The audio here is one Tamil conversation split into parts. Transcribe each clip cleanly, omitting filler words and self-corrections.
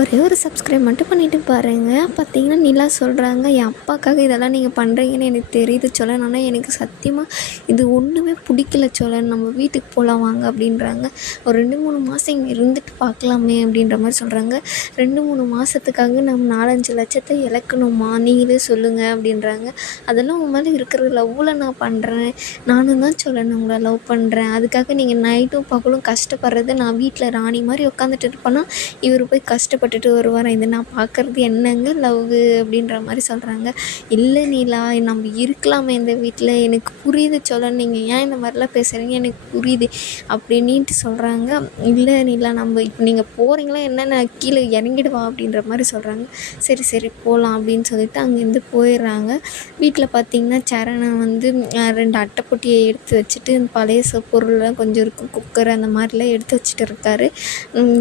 ஒரே ஒரு சப்ஸ்கிரைப் மட்டும் பண்ணிவிட்டு பாருங்கள். பார்த்தீங்கன்னா நிலா சொல்கிறாங்க, என் அப்பாக்காக இதெல்லாம் நீங்கள் பண்ணுறீங்கன்னு எனக்கு தெரியுது சோழன். ஆனால் எனக்கு சத்தியமாக இது ஒன்றுமே பிடிக்கல சோழன். நம்ம வீட்டுக்கு போகலாம் வாங்க அப்படின்றாங்க. ஒரு 2-3 மாதம் இங்கே இருந்துட்டு பார்க்கலாமே அப்படின்ற மாதிரி சொல்கிறாங்க. 2-3 மாதத்துக்காக நம்ம 4-5 லட்சத்தை இழக்கணுமா, நீங்களே சொல்லுங்கள் அப்படின்றாங்க. அதெல்லாம் உன் மேலே இருக்கிற லவ்வில் நான் பண்ணுறேன். நானும் தான் சோழன் உங்களை லவ் பண்ணுறேன். அதுக்காக நீங்கள் நைட்டும் பகலும் கஷ்டப்படுறது நான் வீட்டில் ராணி மாதிரி உட்காந்துட்டு இருப்பேன்னா இவர் போய் கஷ்டப்பட்டுட்டு வருவாராம். இது நான் பார்க்குறது என்னங்க லவ்வு அப்படின்ற மாதிரி சொல்கிறாங்க. இல்லை நீலா, நம்ம இருக்கலாமே இந்த வீட்டில், எனக்கு புரியுது சோழன், நீங்கள் ஏன் இந்த மாதிரிலாம் பேசுகிறீங்க எனக்கு புரியுது அப்படின்ட்டு சொல்கிறாங்க. இல்லை நீலா, நம்ம இப்போ நீங்கள் போகிறீங்களா என்னென்ன, கீழே இறங்கிடுவா அப்படின்ற மாதிரி சொல்கிறாங்க. சரி சரி போகலாம் அப்படின்னு சொல்லிட்டு அங்கேருந்து போயிடுறாங்க. வீட்டில் பார்த்திங்கன்னா சரணை வந்து 2 அட்டைப்பொட்டியை எடுத்து வச்சுட்டு பழைய பொருள்லாம் கொஞ்சம் இருக்கும், குக்கர் அந்த மாதிரிலாம் எடுத்து வச்சுட்டு இருக்காரு.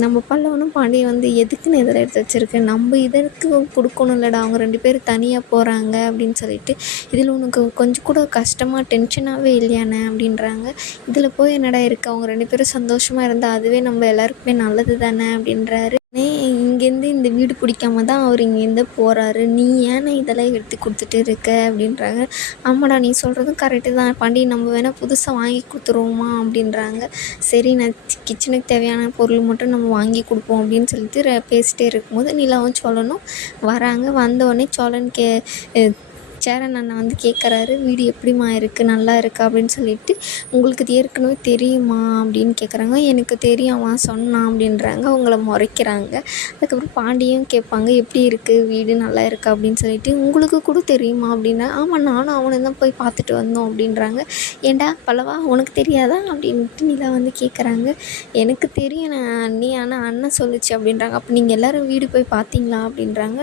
நம்ம பல்லவனும் பாண்டியன் வந்து எதுக்குன்னு இதில் எடுத்து வச்சுருக்கேன், நம்ம இதற்கு கொடுக்கணும் இல்லைடா, அவங்க 2 பேரும் தனியாக போகிறாங்க அப்படின்னு சொல்லிட்டு, இதில் உனக்கு கொஞ்சம் கூட கஷ்டமாக டென்ஷனாகவே இல்லையானே அப்படின்றாங்க. இதில் போய் என்னடா இருக்குது, அவங்க 2 பேரும் சந்தோஷமாக இருந்தால் அதுவே நம்ம எல்லாருக்குமே நல்லது தானே அப்படின்றாரு. இங்கேருந்து இந்த வீடு பிடிக்காம தான் அவர் இங்கேருந்து போகிறாரு, நீ ஏன்னா இதெல்லாம் எடுத்து கொடுத்துட்டு இருக்க அப்படின்றாங்க. ஆமாடா நீ சொல்கிறதும் கரெக்டு தான் பாண்டி, நம்ம வேணால் புதுசாக வாங்கி கொடுத்துருவோமா அப்படின்றாங்க. சரி நான் கிச்சனுக்கு தேவையான பொருள் மட்டும் நம்ம வாங்கி கொடுப்போம் அப்படின்னு சொல்லிட்டு பேசிகிட்டே இருக்கும்போது நிலாவும் சோழனும் வராங்க. வந்தோடனே சோழன் சேரன் அண்ணன் வந்து கேட்குறாரு, வீடு எப்படிம்மா இருக்குது, நல்லா இருக்கா அப்படின்னு சொல்லிட்டு. உங்களுக்கு இது ஏற்கனவே தெரியுமா அப்படின்னு கேட்குறாங்க. எனக்கு தெரியும், அவன் சொன்னான் அப்படின்றாங்க. அவங்கள முறைக்கிறாங்க. அதுக்கப்புறம் பாண்டியும் கேட்பாங்க, எப்படி இருக்குது வீடு நல்லா இருக்கா அப்படின்னு சொல்லிட்டு. உங்களுக்கு கூட தெரியுமா அப்படின்னா, ஆமாம் நானும் அவனை தான் போய் பார்த்துட்டு வந்தோம் அப்படின்றாங்க. ஏண்டா பல்லவா உனக்கு தெரியாதா அப்படின்ட்டு நிலா வந்து கேட்குறாங்க. எனக்கு தெரியும் நான் அண்ணி, ஆனால் அண்ணன் சொல்லிச்சு அப்படின்றாங்க. அப்போ நீங்கள் எல்லோரும் வீடு போய் பார்த்தீங்களா அப்படின்றாங்க.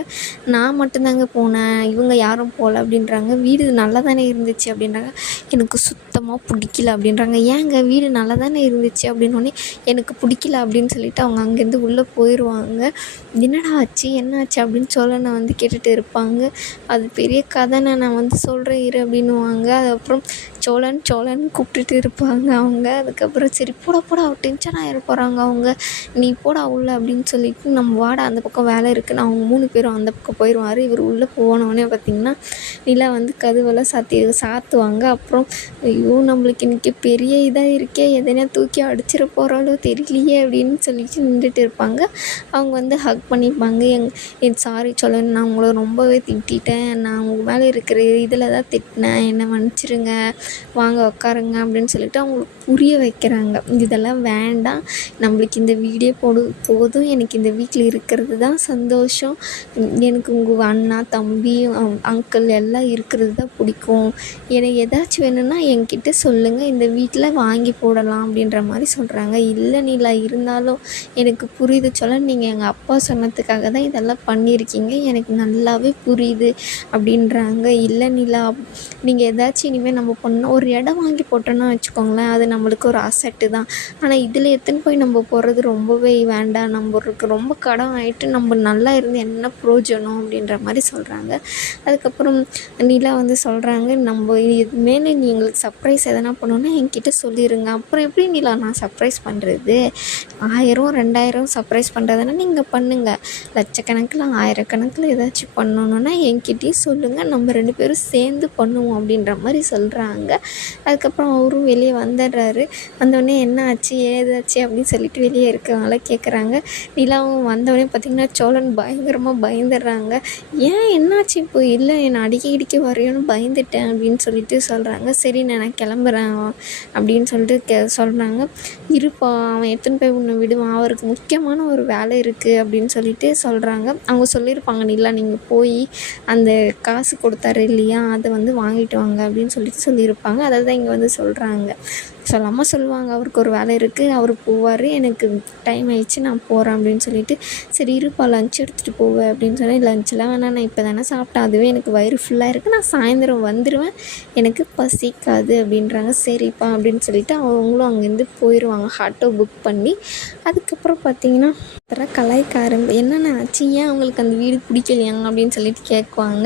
நான் மட்டும்தாங்க போனேன், இவங்க யாரும் போகல அப்படின்றாங்க. வீடு நல்லா தானே இருந்துச்சு அப்படின்றாங்க. எனக்கு சுத்தமாக பிடிக்கல அப்படின்றாங்க. ஏங்க வீடு நல்லா தானே இருந்துச்சு அப்படின்னோடனே எனக்கு பிடிக்கல அப்படின்னு சொல்லிட்டு அவங்க அங்கேருந்து உள்ளே போயிடுவாங்க. என்னடா ஆச்சு என்ன ஆச்சு அப்படின்னு சோழனை வந்து கேட்டுட்டு இருப்பாங்க. அது பெரிய கதைனை நான் வந்து சொல்கிறேன் இரு அப்படின்னுவாங்க. அதுக்கப்புறம் சோழன் கூப்பிட்டுட்டு இருப்பாங்க அவங்க. அதுக்கப்புறம் சரி போடா டென்ஷன் ஆகிட போகிறாங்க அவங்க, நீ போடா உள்ள அப்படின்னு சொல்லிட்டு, நம்ம வாடா அந்த பக்கம் வேலை இருக்குன்னு அவங்க 3 பேரும் அந்த பக்கம் போயிடுவார். இவர் உள்ளே போனோடனே பார்த்திங்கன்னா நிலா வந்து கதவெல்லாம் சாத்துவாங்க. அப்புறம் ஐயோ நம்மளுக்கு இன்றைக்கி பெரிய இதாக இருக்கே, எதனா தூக்கி அடிச்சிட போகிறாலோ தெரியலையே அப்படின்னு சொல்லிட்டு நின்றுட்டு இருப்பாங்க. அவங்க வந்து ஹக் பண்ணிப்பாங்க. சாரி சோழன், நான் உங்களை ரொம்பவே திட்டேன், நான் உங்கள் மேலே இருக்கிற இதில் தான் திட்டினேன், என்னை மன்னிச்சிருங்க, வாங்க உட்காருங்க அப்படின்னு சொல்லிட்டு அவங்களுக்கு புரிய வைக்கிறாங்க. இதெல்லாம் வேண்டாம், நம்மளுக்கு இந்த வீடியோ போதும், எனக்கு இந்த வீட்டில் இருக்கிறது தான் சந்தோஷம், எனக்கு உங்கள் அண்ணா தம்பி அங்கிள் எல்லாம் இருக்கிறது தான் பிடிக்கும், எனக்கு ஏதாச்சும் வேணும்னா என்கிட்ட சொல்லுங்கள், இந்த வீட்டில் வாங்கி போடலாம் அப்படின்ற மாதிரி சொல்கிறாங்க. இல்லை நீலா, இருந்தாலும் எனக்கு புரியுது சொல்ல, நீங்கள் எங்கள் அப்பா சொன்னதுக்காக தான் இதெல்லாம் பண்ணியிருக்கீங்க, எனக்கு நல்லாவே புரியுது அப்படின்றாங்க. இல்லை நீலா, நீங்கள் ஏதாச்சும் இனிமேல் நம்ம பண்ணோம், ஒரு இடம் வாங்கி போட்டோன்னா வச்சுக்கோங்களேன், அது நம்மளுக்கு ஒரு அசட்டு தான். ஆனால் இதில் எத்தனை போய் நம்ம போகிறது ரொம்பவே வேண்டாம், நம்மளுக்கு ரொம்ப கடன் ஆகிட்டு நம்ம நல்லா இருந்து என்ன பிரயோஜனம் அப்படின்ற மாதிரி சொல்கிறாங்க. அதுக்கப்புறம் நிலா வந்து சொல்கிறாங்க, நம்ம இது மேலே நீ எங்களுக்கு சர்ப்ரைஸ் எதனா பண்ணோன்னா என்கிட்ட சொல்லிடுங்க. அப்புறம் எப்படி நிலா நான் சர்ப்ரைஸ் பண்ணுறது, 1000-2000 சர்ப்ரைஸ் பண்ணுறதுனா நீங்கள் பண்ணுங்கள், லட்சக்கணக்கில் 1000கணக்கில் ஏதாச்சும் பண்ணணுன்னா என்கிட்டயே சொல்லுங்கள், நம்ம 2 பேரும் சேர்ந்து பண்ணுவோம் அப்படின்ற மாதிரி சொல்கிறாங்க. அதுக்கப்புறம் அவரும் வெளியே வந்துடுறாரு. வந்தோடனே என்ன ஆச்சு ஏதாச்சு அப்படின்னு சொல்லிட்டு வெளியே இருக்கவங்கள கேட்குறாங்க. நிலாவும் வந்தோடனே பார்த்திங்கன்னா சோழன் பயங்கரமாக பயந்துடுறாங்க. ஏன் என்னாச்சு இப்போ, இல்லை என்னை அடிக்க வரையோன்னு பயந்துட்டேன் அப்படின்னு சொல்லிட்டு சொல்கிறாங்க. சரி நான் கிளம்புறேன் அப்படின்னு சொல்லிட்டு சொல்கிறாங்க. இருப்பா, அவன் எடுத்துன்னு போய் உன்னை விடுவான், அவருக்கு முக்கியமான ஒரு வேலை இருக்குது அப்படின்னு சொல்லிட்டு சொல்கிறாங்க. அவங்க சொல்லியிருப்பாங்க, நிலா நீங்கள் போய் அந்த காசு கொடுத்தாரு இல்லையா, அதை வந்து வாங்கிட்டு வாங்க அப்படின்னு சொல்லியிருப்பாங்க. அதை தான் இங்கே வந்து சொல்கிறாங்க. சொல்லாமல் சொல்லுவாங்க, அவருக்கு ஒரு வேலை இருக்குது, அவர் போவார், எனக்கு டைம் ஆயிடுச்சு நான் போகிறேன் அப்படின்னு சொல்லிட்டு. சரி இருப்பா லஞ்ச் எடுத்துகிட்டு போவேன் அப்படின்னு சொல்லி, லஞ்செலாம் வேணாம், நான் இப்போ தானே சாப்பிட்டேன், அதுவே எனக்கு வயிறு ஃபுல்லாக இருக்குது, நான் சாயந்தரம் வந்துடுவேன், எனக்கு பசிக்காது அப்படின்றாங்க. சரிப்பா அப்படின்னு சொல்லிட்டு அவங்களும் அங்கேருந்து போயிடுவாங்க ஆட்டோ புக் பண்ணி. அதுக்கப்புறம் பார்த்திங்கன்னா கலாய்க்க என்னென்ன ஆச்சு, ஏன் அவங்களுக்கு அந்த வீடு பிடிக்கலையாங்க அப்படின்னு சொல்லிட்டு கேட்குவாங்க.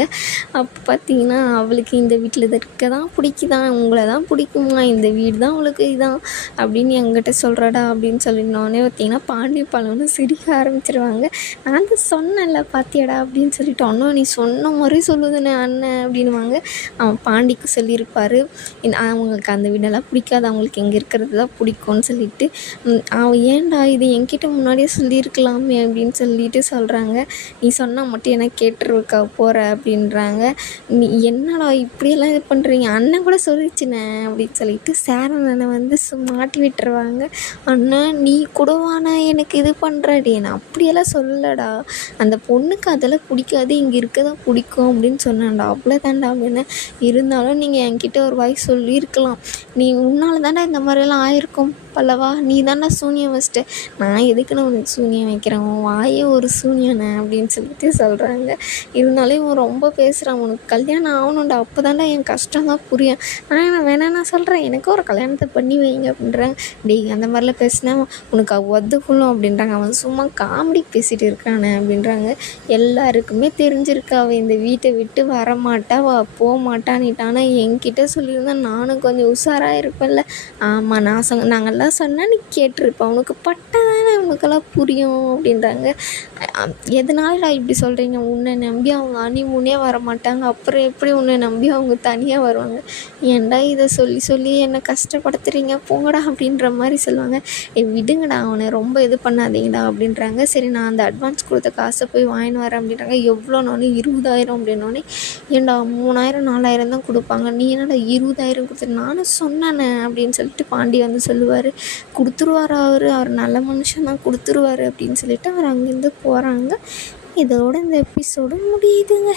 அப்போ பார்த்திங்கன்னா அவளுக்கு இந்த வீட்டில் இருக்க தான் பிடிக்குதான், உங்களை தான் பிடிக்குமா, இந்த வீடு தான் அவளுக்கு அவங்களுக்கு இதான் அப்படின்னு என்கிட்ட சொல்கிறடா அப்படின்னு சொல்லினோடனே பார்த்தீங்கன்னா பாண்டி பழம்னு சிரிக்க ஆரம்பிச்சிருவாங்க. நான் தான் சொன்னேன்ல பாத்தியாடா அப்படின்னு சொல்லிட்டு, அண்ணா நீ சொன்ன மாதிரி சொல்லுதுண்ணே அண்ணன் அப்படின்னுவாங்க. அவன் பாண்டிக்கு சொல்லியிருப்பார், அவங்களுக்கு அந்த வீடெல்லாம் பிடிக்காது, அவங்களுக்கு இங்கே இருக்கிறது தான் பிடிக்கும்னு சொல்லிட்டு. அவன் ஏன்டா இது என்கிட்ட முன்னாடியே சொல்லியிருக்கலாமே அப்படின்னு சொல்லிட்டு சொல்கிறாங்க. நீ சொன்னால் மட்டும் என்ன கேட்டுருக்கா போகிற அப்படின்றாங்க. நீ என்னடா இப்படியெல்லாம் இது பண்ணுறீங்க, அண்ணன் கூட சொல்லிச்சுண்ணே அப்படின்னு சொல்லிட்டு சேரன் அண்ணன் வந்து மாட்டி விட்டுருவாங்க. அண்ணா நீ கூடவாண்ணா எனக்கு இது பண்ணுறடி, நான் அப்படியெல்லாம் சொல்லடா, அந்த பொண்ணுக்கு அதெல்லாம் பிடிக்காது, இங்கே இருக்க தான் பிடிக்கும் அப்படின்னு சொன்னான்டா, அவ்வளோதான்டா அப்படின்னு. இருந்தாலும் நீங்கள் என்கிட்ட ஒரு வாய் சொல்லியிருக்கலாம், நீ உன்னால் தாண்டா இந்த மாதிரிலாம் ஆயிருக்கும் பல்லவா, நீ தாண்டா சூனியம் வச்சிட்ட, நான் எதுக்குன்னு உனக்கு சூனியம் வைக்கிறேன், உன் வாயே ஒரு சூனியண்ணே அப்படின்னு சொல்லிட்டு சொல்கிறாங்க. இருந்தாலும் இவன் ரொம்ப பேசுகிறான், உனக்கு கல்யாணம் ஆகணும்டா, அப்போ தாண்டா என் கஷ்டம் தான் புரியும், நான் வேணாம் நான் சொல்கிறேன், எனக்கு ஒரு கல்யாணத்தை பண்ணி வைங்க அப்படின்றாங்க. டேய் அந்த மாதிரிலாம் பேசினா உனக்கு ஒத்துக்கணும் அப்படின்றாங்க. அவன் சும்மா காமெடி பேசிகிட்டு இருக்கானே அப்படின்றாங்க. எல்லாருக்குமே தெரிஞ்சிருக்கு அவள் இந்த வீட்டை விட்டு வரமாட்டா, போக மாட்டான்னுட்டானா. என்கிட்ட சொல்லியிருந்தா நானும் கொஞ்சம் உஷாராக இருப்பேன்ல. ஆமாம் நான் நாங்கள்லாம் சொன்னால் நீ கேட்டிருப்ப, உனக்கு பட்டா தானே உனக்கெல்லாம் புரியும் அப்படின்றாங்க. எதனாலடா இப்படி சொல்கிறீங்க, உன்னை நம்பி அவங்க ஹனிமூனே வரமாட்டாங்க, அப்புறம் எப்படி உன்னை நம்பி அவங்க தனியாக வருவாங்க, ஏன்டா இதை சொல்லி சொல்லி என்னை கஷ்டப்படுத்துறீங்க போங்கடா அப்படின்ற மாதிரி சொல்லுவாங்க. விடுங்கடா அவனை ரொம்ப இது பண்ணாதீங்கடா அப்படின்றாங்க. சரி நான் அந்த அட்வான்ஸ் கொடுத்த காசை போய் வாங்கின்னு வரேன் அப்படின்றாங்க. எவ்வளோனாலும் 20,000 அப்படின்னோடனே, ஏன்டா 3,000 4,000 தான் கொடுப்பாங்க, நீ என்னடா 20,000 கொடுத்து, நானும் சொன்னேனே அப்படின்னு சொல்லிட்டு பாண்டி வந்து சொல்லுவார். கொடுத்துருவார் அவர் நல்ல மனுஷன் தான், கொடுத்துருவார் அப்படின்னு சொல்லிட்டு அவர் அங்கேருந்து போகிறாங்க. இதோட இந்த எபிசோடு முடியுதுங்க.